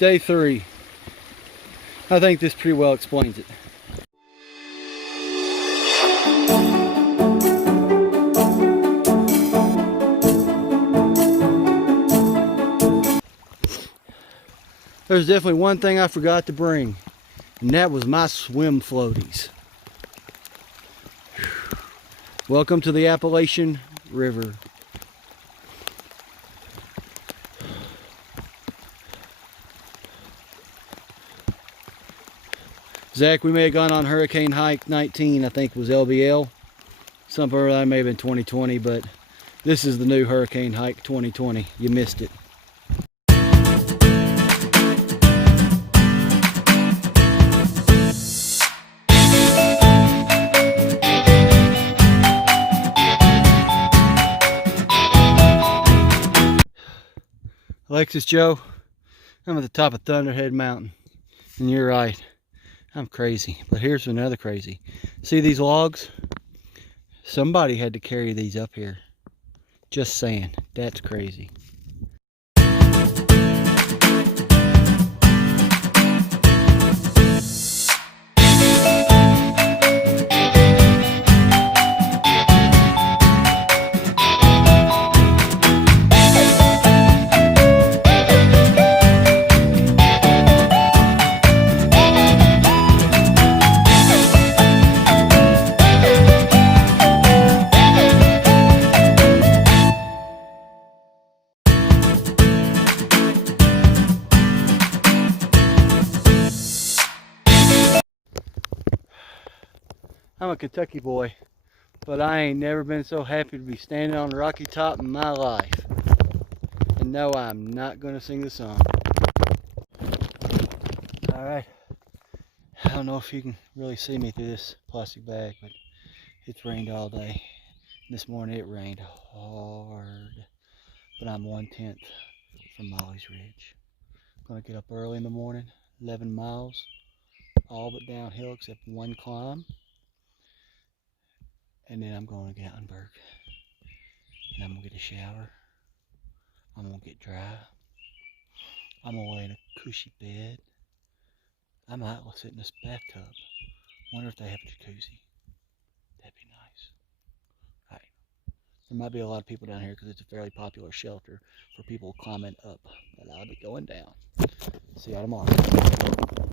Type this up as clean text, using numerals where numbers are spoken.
Day 3. I think this pretty well explains it. There's definitely one thing I forgot to bring, and that was my swim floaties. Welcome to the Appalachian River. Zach, we may have gone on Hurricane Hike 19, I think was LBL. Somewhere that may have been 2020, but this is the new Hurricane Hike 2020. You missed it. Alexis Joe, I'm at the top of Thunderhead Mountain, and you're right, I'm crazy. But here's another crazy. See these logs? Somebody had to carry these up here. Just saying, that's crazy. I'm a Kentucky boy, but I ain't never been so happy to be standing on a rocky top in my life. And no, I'm not going to sing the song. Alright, I don't know if you can really see me through this plastic bag, but it's rained all day. This morning it rained hard, but I'm 1/10 from Mollies Ridge. I'm going to get up early in the morning, 11 miles, all but downhill except one climb. And then I'm going to Gatlinburg, and I'm going to get a shower. I'm going to get dry. I'm going to lay in a cushy bed. I might sit in this bathtub. Wonder if they have a jacuzzi. That'd be nice. Right. There might be a lot of people down here because it's a fairly popular shelter for people climbing up. But I'll be going down. See y'all tomorrow.